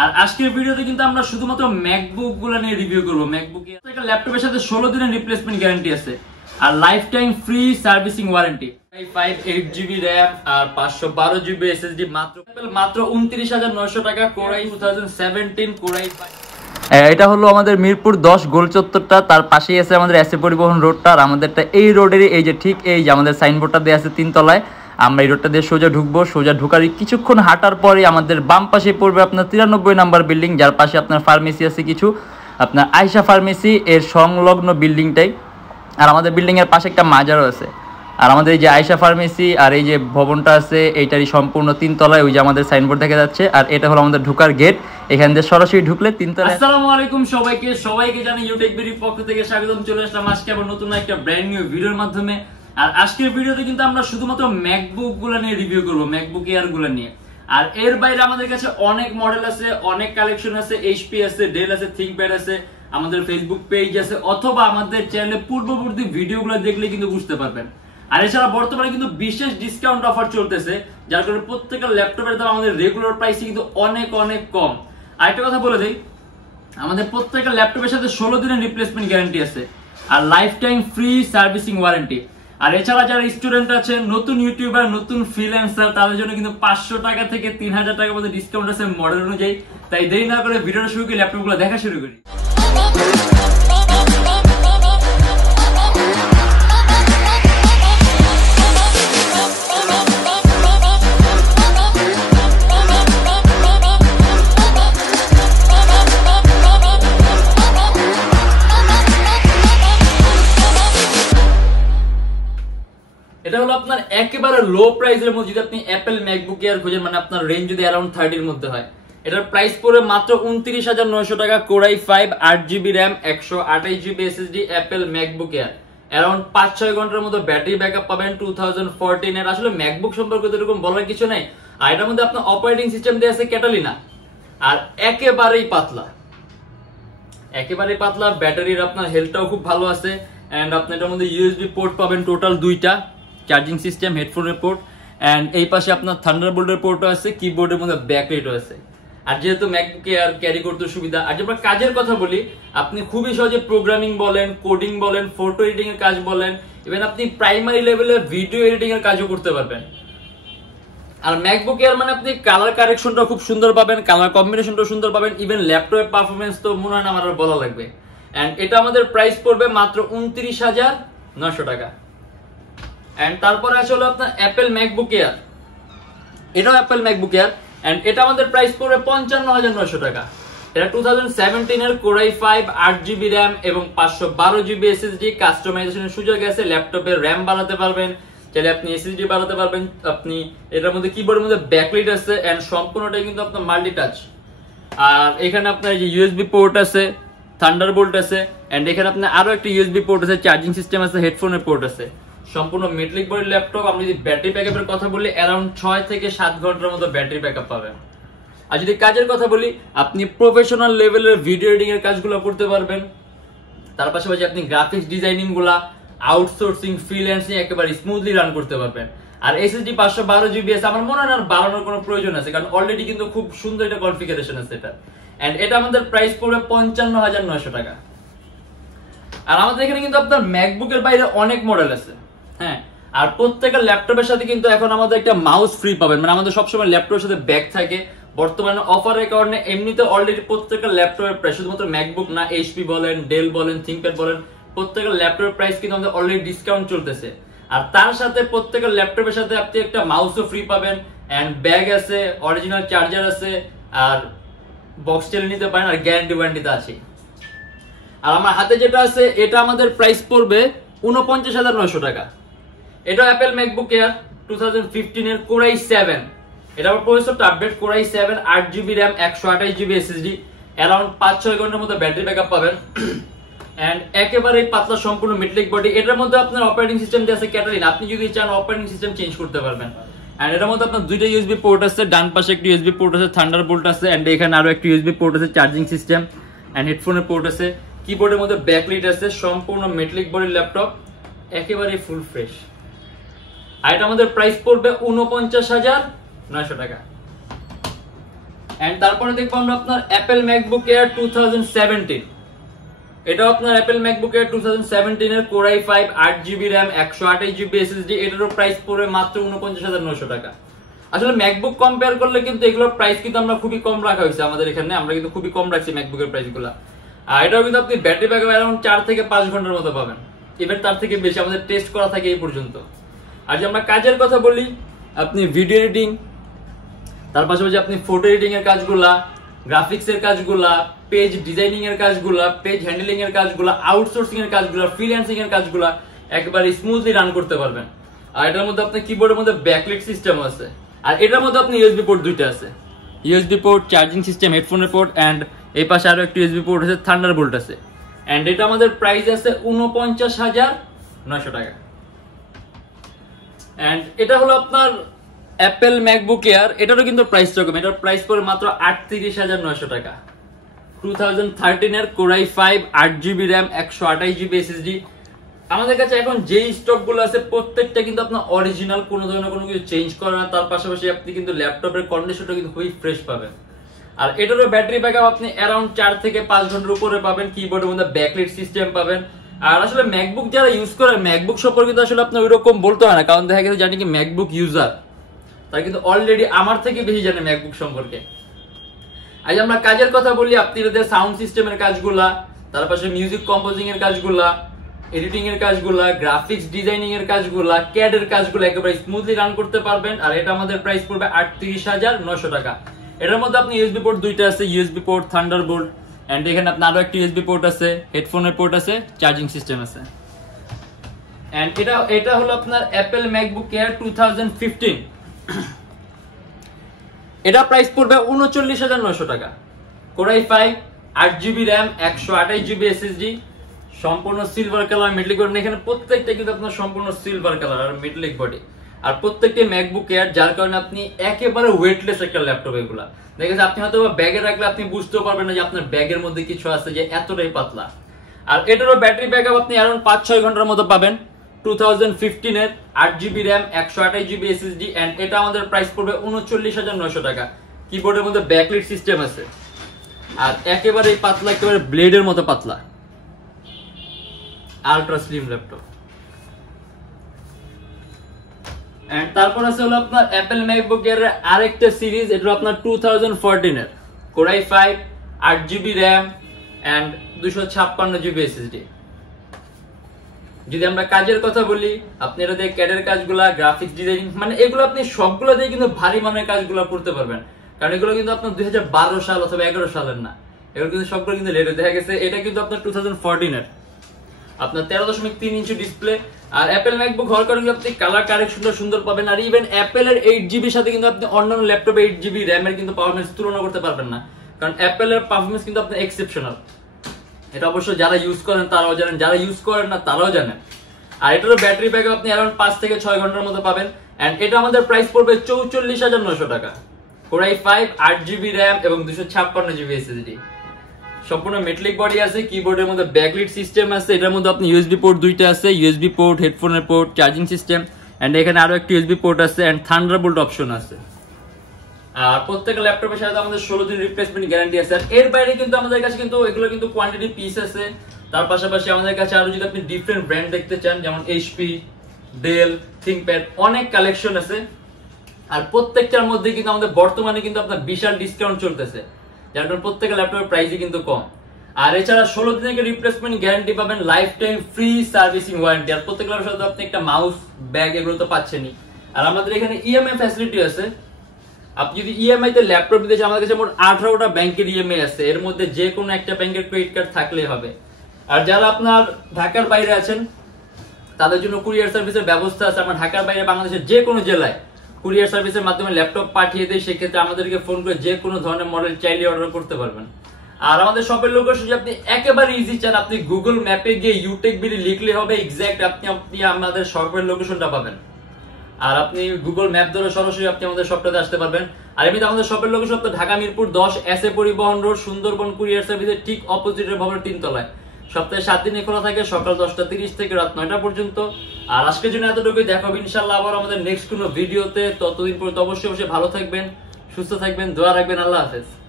আর আজকের ভিডিওতে কিন্তু আমরা শুধুমাত্র ম্যাকবুক গুলো নিয়ে রিভিউ করব। ম্যাকবুক একটা ল্যাপটপের সাথে 16 দিনের রিপ্লেসমেন্ট গ্যারান্টি আছে আর life time free servicing warranty. 8GB RAM আর 512GB SSD মাত্র 29,900 টাকা। Core i 2017 core i. এটা হলো আমাদের মিরপুর 10 গোল চত্বরটা, তার পাশেই আছে আমাদের এসএ পরিবহন রোডটা। আর আমাদেরটা এই রোডেরই এই যে ঠিক এই যে আমাদের সাইনবোর্ডটা দেওয়া আছে 3 তলায়। আমরা এই রোডটা দিয়ে সোজা ঢুকবো। সোজা ঢুকার কিছুক্ষণ হাঁটার পরে আমাদের বাম পাশে পড়বে আপনার 93 নাম্বার বিল্ডিং, যার পাশে আপনার ফার্মেসি আছে কিছু, আপনার আয়শা ফার্মেসি এর সংলগ্ন বিল্ডিংটাই। আর আমাদের বিল্ডিংয়ের পাশে একটা মাজারও আছে। আর আমাদের এই যে আয়শা ফার্মেসি আর এই যে ভবনটা আছে এইটারই সম্পূর্ণ 3 তলায়, ওই যে আমাদের সাইনবোর্ড দেখা যাচ্ছে। আর এটা হলো আমাদের ঢোকার গেট, এখান দিয়ে সরাসরি ঢুকলে 3 তলায়। আসসালামু আলাইকুম সবাইকে জানাই ইউটেকবিডির পক্ষ থেকে স্বাগতম। চলে আসলাম আজকে আবার নতুন একটা ব্র্যান্ড নিউ ভিডিওর মাধ্যমে। আর আজকের ভিডিওতে কিন্তু আমরা শুধুমাত্র ম্যাকবুক গুলো নিয়ে রিভিউ করবো, ম্যাকবুক এয়ার গুলো নিয়ে। আর এর বাইরে আমাদের কাছে অনেক মডেল আছে, অনেক কালেকশন আছে, এইচপি আছে, ডেল আছে, থিংকপ্যাড আছে, আমাদের ফেসবুক পেজ আছে, অথবা আমাদের চ্যানেলে পূর্ববর্তী ভিডিওগুলো দেখলে কিন্তু বুঝতে পারবেন। আর এছাড়া বর্তমানে কিন্তু বিশেষ ডিসকাউন্ট অফার চলতেছে, যার কারণে প্রত্যেকটা ল্যাপটপের দাম আমাদের রেগুলার প্রাইসে কিন্তু অনেক কম। আরেকটা কথা বলে দেই, আমাদের প্রত্যেকটা ল্যাপটপের সাথে 16 দিনের রিপ্লেসমেন্ট গ্যারান্টি আছে আর life time free servicing warranty. আর এছাড়া যারা স্টুডেন্ট আছেন, নতুন ইউটিউবার, নতুন ফ্রিল্যান্সার, তাদের জন্য কিন্তু 500 টাকা থেকে 3000 টাকার মধ্যে ডিসকাউন্ট আছে মডেল অনুযায়ী। তাই দেরি না করে ভিডিওটা শুরু করি, ল্যাপটপগুলো দেখা শুরু করি। এটা হলো আপনার একেবারে লো প্রাইসের মধ্যে। যদি আপনি অ্যাপেল ম্যাকবুক এয়ার খুঁজেন, মানে আপনার রেঞ্জ যদি অ্যারাউন্ড 30 এর মধ্যে হয়, এটার প্রাইস পড়বে মাত্র 29,900 টাকা। Core i 5 8GB RAM 128GB SSD Apple MacBook air, around 5-6 ঘন্টার মতো ব্যাটারি ব্যাকআপ পাবেন 2014 এর। আসলে ম্যাকবুক সম্পর্কে তো এরকম বলার কিছু নাই। আর এটার মধ্যে আপনার অপারেটিং সিস্টেম দেওয়া আছে ক্যাটালিনা, আর একেবারেই পাতলা। ব্যাটারির আপনার হেলথটাও খুব ভালো আছে। এন্ড আপনি এটার মধ্যে ইউএসবি পোর্ট পাবেন টোটাল 2টা, চার্জিং সিস্টেম, হেডফোনের পোর্ট, এন্ড এই পাশে আপনার থান্ডারবোল্টের পোর্টও আছে, কিবোর্ডের মধ্যে ব্যাকলাইটও আছে। আর যেহেতু ম্যাকবুকে আর ক্যারি করতে সুবিধা। আর যদি আমরা কাজের কথা বলি, আপনি খুবই সহজে প্রোগ্রামিং বলেন, কোডিং বলেন, ফটো এডিটিং এর কাজ বলেন, ইভেন আপনি প্রাইমারি লেভেলের ভিডিও এডিটিং এর কাজও করতে পারবেন। আর ম্যাকবুক এয়ার মানে আপনি কালার কারেকশনটা খুব সুন্দর পাবেন, কালার কম্বিনেশনটাও সুন্দর পাবেন, ইভেন ল্যাপটপের পারফরমেন্স তো মনে হয় না আমার আর বলা লাগবে। এন্ড এটা আমাদের প্রাইস পড়বে মাত্র 29,900 টাকা। এন্ড তারপরে আছে হলো আপনার অ্যাপেল ম্যাকবুক এয়ার, এটাও অ্যাপেল ম্যাকবুক এয়ার, এন্ড এটা আমাদের প্রাইস পড়বে 55,900 টাকা। এটা 2017 এর কোরাই 5 8GB RAM এবং 512GB SSD। কাস্টমাইজেশনের সুযোগ আছে, ল্যাপটপের RAM বাড়াতে পারবেন, চাইলে আপনি SSD বাড়াতে পারবেন। আপনি এটার মধ্যে কিবোর্ডের মধ্যে ব্যাকলাইট আছে, এন্ড সম্পূর্ণটাই কিন্তু আপনার মাল্টি টাচ। আর এখানে আপনার যে ইউএসবি পোর্ট আছে, থান্ডারবোল্ট আছে, এন্ড এখানে আপনার আরো একটা ইউএসবি পোর্ট আছে, চার্জিং সিস্টেম আছে, হেডফোনের পোর্ট আছে। সম্পূর্ণ মেটালিক বডি ল্যাপটপ। আমরা যদি ব্যাটারি ব্যাকআপের কথা বলি, অ্যারাউন্ড 6 থেকে 7 ঘন্টার মতো ব্যাটারি ব্যাকআপ পাবেন। আর যদি কাজের কথা বলি, আপনি প্রফেশনাল লেভেলের ভিডিও এডিটিং এর কাজগুলো করতে পারবেন। তার পাশাপাশি আপনি গ্রাফিক্স ডিজাইনিং গুলা, আউটসোর্সিং, ফ্রিল্যান্সিং একেবারে স্মুথলি রান করতে পারবেন। আর এসএসডি 512GB আছে, আমার মনে হয় না বাড়ানোর কোনো প্রয়োজন আছে, কারণ অলরেডি কিন্তু খুব সুন্দর একটা কনফিগারেশন আছে এটা। এন্ড এটা আমাদের প্রাইস পড়বে 55,900 টাকা। আর আমাদের এখানে কিন্তু আপনার ম্যাকবুকের বাইরে অনেক মডেল আছে, হ্যাঁ। আর প্রত্যেকটা ল্যাপটপের সাথে কিন্তু এখন আমাদের একটা মাউস ফ্রি পাবেন, মানে আমাদের সবসময় ল্যাপটপের সাথে ব্যাগ থাকে। বর্তমানে অফারের কারণে এমনিতে অলরেডি প্রত্যেকটা ল্যাপটপের প্রাইস, শুধুমাত্র ম্যাকবুক না, এইচপি বলেন, ডেল বলেন, থিংকপ্যাড বলেন, প্রত্যেকটা ল্যাপটপের প্রাইস কিন্তু আমাদের অলরেডি ডিসকাউন্ট চলতেছে। আর তার সাথে প্রত্যেকটা ল্যাপটপের সাথে আপনি একটা মাউসও ফ্রি পাবেন, এন্ড ব্যাগ আছে, অরিজিনাল চার্জার আছে, আর বক্স টেলে নিতে পারেন, আর গ্যারান্টি ওয়ারেন্টিতে আছে। আর আমার হাতে যেটা আছে এটা আমাদের প্রাইস পড়বে 49,900 টাকা। এটা অ্যাপেল ম্যাকবুক এয়ার 2015 এর কোরাই 7, এটা আবার প্রসেসরটা update, core i 7 8GB RAM 128GB SSD, around 5-6 ঘন্টার মতো ব্যাটারি ব্যাকআপ পাবেন। এন্ড একেবারে পাতলা, সম্পূর্ণ মেটালিক বডি। এটার মধ্যে আপনার অপারেটিং সিস্টেম দেওয়া আছে ক্যাটালিনা, আপনি যদি চান অপারেটিং সিস্টেম চেঞ্জ করতে পারবেন। এন্ড এটার মধ্যে আপনার 2টা ইউএসবি পোর্ট আছে, ডান পাশে একটা ইউএসবি পোর্ট আছে, থান্ডারবোল্ট আছে, এন্ড এখানে আরো একটা ইউএসবি পোর্ট আছে, চার্জিং সিস্টেম, এন্ড হেডফোনের পোর্ট আছে, কিবোর্ডের মধ্যে ব্যাকলাইট আছে। সম্পূর্ণ মেটালিক বডির ল্যাপটপ, একেবারে ফুল ফ্রেশ। আর এটা আমাদের প্রাইস পড়বে 49,900 টাকা। এন্ড তারপরে দেখবো আমরা আপনার অ্যাপেল ম্যাকবুক এয়ার 2017। এটাও আপনার অ্যাপেল ম্যাকবুক এয়ার 2017 এর Core i5 8GB RAM 128GB SSD। এটারও প্রাইস পড়বে মাত্র 49,900 টাকা। আসলে ম্যাকবুক কম্পেয়ার করলে কিন্তু এগুলোর প্রাইস কিন্তু আমরা খুবই কম রাখা হয়েছে আমাদের এখানে, আমরা কিন্তু খুবই কম রাখছি ম্যাকবুকের প্রাইসগুলো। আর এটাও কিন্তু আপনি ব্যাটারি ব্যাকআপ अराउंड 4 থেকে 5 ঘন্টার মতো পাবেন, ইভেন তার থেকে বেশি আমাদের টেস্ট করা থাকে এই পর্যন্ত। আর যে আমরা কাজের কথা বলি, আপনি ভিডিও এডিটিং, তার পাশাপাশি আপনি ফটো এডিটিং এর কাজগুলা, গ্রাফিক্স এর কাজগুলা, পেজ ডিজাইনিং এর কাজগুলা, পেজ হ্যান্ডলিং এর কাজগুলা, আউটসোর্সিং এর কাজগুলা, ফ্রিল্যান্সিং এর কাজগুলা একবারে স্মুথলি রান করতে পারবেন। আর এটার মধ্যে আপনার কিবোর্ডের মধ্যে ব্যাকলাইট সিস্টেম আছে, আর এটার মধ্যে আপনি ইউএসবি পোর্ট দুইটা আছে, ইউএসবি পোর্ট, চার্জিং সিস্টেম, হেডফোনের পোর্ট, এন্ড এই পাশে আরো একটা ইউএসবি পোর্ট আছে, থান্ডারবোল্ট আছে। এন্ড এটা আমাদের প্রাইস আছে 49,900 টাকা। এন্ড এটা হলো আপনার অ্যাপেল ম্যাকবুক এয়ার। এটারও কিন্তু প্রাইস রকম, এটার প্রাইস পড়ে মাত্র 38,900 টাকা। 2013 এর Core i5 8GB RAM 128GB SSD। আমাদের কাছে এখন যেই স্টক গুলো আছে প্রত্যেকটা কিন্তু আপনার অরিজিনাল, কোনো ধরনের কোনো কিছু চেঞ্জ করে না। তার পাশাপাশি আপনি কিন্তু ল্যাপটপের কন্ডিশনটা কিন্তু খুবই ফ্রেশ পাবেন। আর এটারও ব্যাটারি ব্যাকআপ আপনি अराउंड 4 থেকে 5 ঘন্টার উপরে পাবেন। কিবোর্ডের মধ্যে ব্যাকলাইট সিস্টেম পাবেন। আর আসলে ম্যাকবুক যারা ইউজ করে, ম্যাকবুক সম্পর্কে কিন্তু আসলে আপনি ওইরকম বলতে হয় না, কারণ দেখা গেছে জানি কি ম্যাকবুক ইউজার তারা কিন্তু অলরেডি আমার থেকে বেশি জানে ম্যাকবুক সম্পর্কে। আজ আমরা কাজের কথা বলি, আপনি এদের সাউন্ড সিস্টেমের কাজগুলা, তার পাশে মিউজিক কম্পোজিং এর কাজগুলা, এডিটিং এর কাজগুলা, গ্রাফিক্স ডিজাইনিং এর কাজগুলা, ক্যাড এর কাজগুলো একেবারে স্মুথলি রান করতে পারবেন। আর এটা আমাদের প্রাইস পড়বে 38,900 টাকা। এটার মধ্যে আপনি ইউএসবি পোর্ট দুইটা আছে, ইউএসবি পোর্ট, থান্ডারবোল্ট, এন্ড এখানে আপনার আরো একটা ইউএসবি পোর্ট আছে, হেডফোনের পোর্ট আছে, চার্জিং সিস্টেম আছে। এন্ড এটা হলো আপনার অ্যাপেল ম্যাকবুক এয়ার 2015। এটা প্রাইস পড়বে 39,900 টাকা। Core i5 8GB RAM 128GB SSD, সম্পূর্ণ সিলভার কালার মেটালিক বডি। এখানে প্রত্যেকটা কিন্তু আপনার সম্পূর্ণ সিলভার কালার আর মেটালিক বডি। আর প্রত্যেকটা ম্যাকবুক এয়ার, যার কারণে আপনি একেবারে ওয়েটলেস একটা ল্যাপটপ। এগুলা দেখেছেন আপনি হয়তো ব্যাগে রাখলে আপনি বুঝতেও পারবেন না যে আপনার ব্যাগের মধ্যে কিছু আছে, যে এতটাই পাতলা। আর এটারও ব্যাটারি ব্যাকআপ আপনি अराउंड 5-6 ঘন্টার মতো পাবেন। 2015 এর 8GB RAM 128GB SSD। And এটা আমাদের প্রাইস পড়বে 39,900 টাকা। কিবোর্ডের মধ্যে ব্যাকলাইট সিস্টেম আছে, আর একেবারে পাতলা, একেবারে ব্লেডের মতো পাতলা, আলট্রা স্লিম ল্যাপটপ। এন্ড তারপর আছে হলো আপনার অ্যাপেল ম্যাকবুক এর আরেকটা সিরিজ, এটা আপনার 2014 এর Core i5 8GB RAM and 256GB SSD। যদি আমরা কাজের কথা বলি, আপনি এটা দিয়ে ক্যাডের কাজগুলা, গ্রাফিক্স ডিজাইনিং, মানে এগুলো আপনি সবগুলো দিয়ে কিন্তু ভারী মানের কাজগুলো করতে পারবেন। কারণ এগুলো কিন্তু আপনার 2012 সাল অথবা 11 সালের না, এগুলো কিন্তু সবগুলো কিন্তু লেটে দেখা গেছে। এটা কিন্তু আপনার 2014 এর, আপনার 13.3 ইঞ্চি ডিসপ্লে। আর অ্যাপেল ম্যাকবুক হওয়ার কারণে আপনি কালার কারেকশনটা সুন্দর পাবেন। আর ইভেন অ্যাপেলের 8GB সাথে কিন্তু আপনি অন্যান্য ল্যাপটপে 8GB RAM এর কিন্তু পারফরম্যান্স তুলনা করতে পারবেন না, কারণ অ্যাপেলের পারফরম্যান্স কিন্তু আপনার এক্সেপশনাল। এটা অবশ্য যারা ইউজ করেন তারাও জানেন, যারা ইউজ করেন না তারাও জানেন। আর এটারও ব্যাটারি ব্যাকআপ আপনি अराउंड 5 থেকে 6 ঘন্টার মতো পাবেন। এন্ড এটা আমাদের প্রাইস পড়বে 44,900 টাকা। Core i5 8GB RAM এবং 256GB SSD, সম্পূর্ণ মেটালিক বডি আছে, কিবোর্ডের মধ্যে ব্যাকলাইট সিস্টেম আছে। এটার মধ্যে আপনি ইউএসবি পোর্ট দুইটা আছে, ইউএসবি পোর্ট, হেডফোনের পোর্ট, চার্জিং সিস্টেম, এন্ড এখানে আরো একটা ইউএসবি পোর্ট আছে, এন্ড থান্ডারবোল্ট অপশন আছে। আর প্রত্যেকটা ল্যাপটপের সাথে আমাদের 16 দিন রিপ্লেসমেন্ট গ্যারান্টি আছে। আর এর বাইরে কিন্তু আমাদের কাছে কিন্তু এগুলো কিন্তু কোয়ান্টিটি পিস আছে। তার পাশাপাশি আমাদের কাছে আরো যদি আপনি ডিফারেন্ট ব্র্যান্ড দেখতে চান, যেমন এইচপি, ডেল, থিংকপ্যাড, অনেক কালেকশন আছে। আর প্রত্যেকটার মধ্যে কিন্তু আমাদের বর্তমানে কিন্তু আপনার বিশাল ডিসকাউন্ট চলতেছে, যার কারণে প্রত্যেকটা ল্যাপটপের প্রাইসই কিন্তু কম। আর এছাড়া 16 দিনের রিপ্লেসমেন্ট গ্যারান্টি পাবেন, life time free servicing warranty. আর প্রত্যেক ল্যাপটপের সাথে আপনি একটা মাউস, ব্যাগ, এগুলো তো পাচ্ছেনই। আর আমাদের এখানে ইএমআই ফ্যাসিলিটি আছে। আপনি যদি ইএমআই তে ল্যাপটপ নিতে চান, আমাদের কাছে মোট 18টা ব্যাংকের ইএমআই আছে। এর মধ্যে যে কোনো একটা ব্যাংকের ক্রেডিট কার্ড থাকলেই হবে। আর যারা আপনার ঢাকার বাইরে আছেন তাদের জন্য কুরিয়ার সার্ভিসের ব্যবস্থা আছে। আমরা ঢাকার বাইরে বাংলাদেশের যে কোনো জেলায় কুরিয়ার সার্ভিসের মাধ্যমে ল্যাপটপ পাঠিয়ে দেয়। সেক্ষেত্রে আমাদেরকে ফোন করে যে কোনো ধরনের মডেল চাইলে অর্ডার করতে পারবেন। আর আমাদের শপের লোকেশন যদি আপনি একেবারে ইজি চান, আপনি গুগল ম্যাপে গিয়ে Youtechbd লিখলে হবে, এক্সাক্ট আপনি আমাদের শপের লোকেশনটা পাবেন। আর আপনি গুগল ম্যাপ ধরে সরাসরি আপনি আমাদের শপটাতে আসতে পারবেন। আর এমনিতে আমাদের শপের লোকেশন আপনার ঢাকা মিরপুর 10 এসএ পরিবহন রোড, সুন্দরবন কুরিয়ার সার্ভিসের ঠিক অপোজিটের ভবনের 3 তলায়। সপ্তাহে 7 দিন খোলা থাকে, সকাল 10:30 থেকে রাত 9টা পর্যন্ত। আর আজকের জন্য এতটুকুই, দেখা হবে ইনশাআল্লাহ আবার আমাদের নেক্সট কোনো ভিডিওতে। ততদিন পর্যন্ত অবশ্যই ভালো থাকবেন, সুস্থ থাকবেন, দোয়া রাখবেন। আল্লাহ হাফেজ।